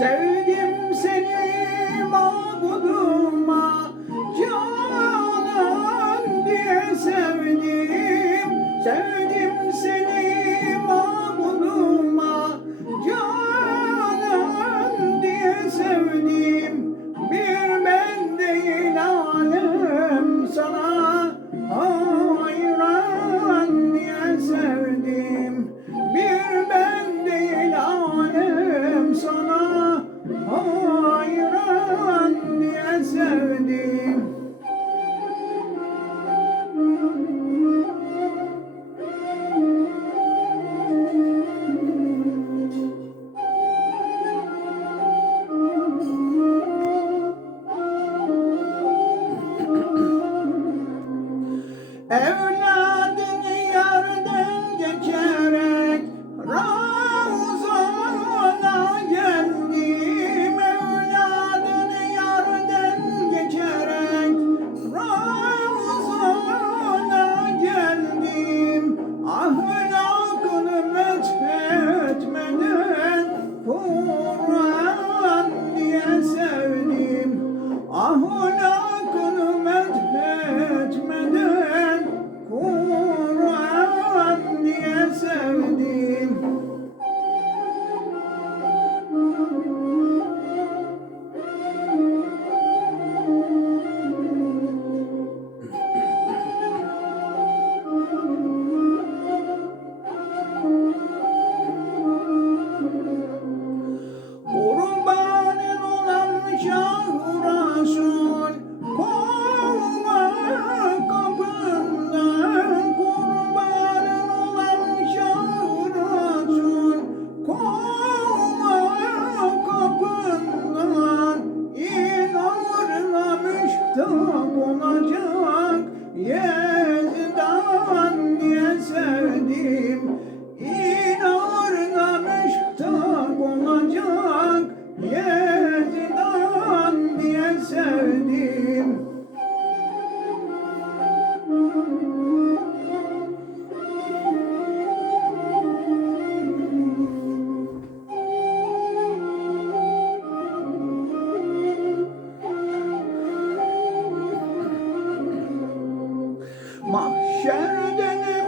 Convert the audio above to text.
Sevdim every mahşerden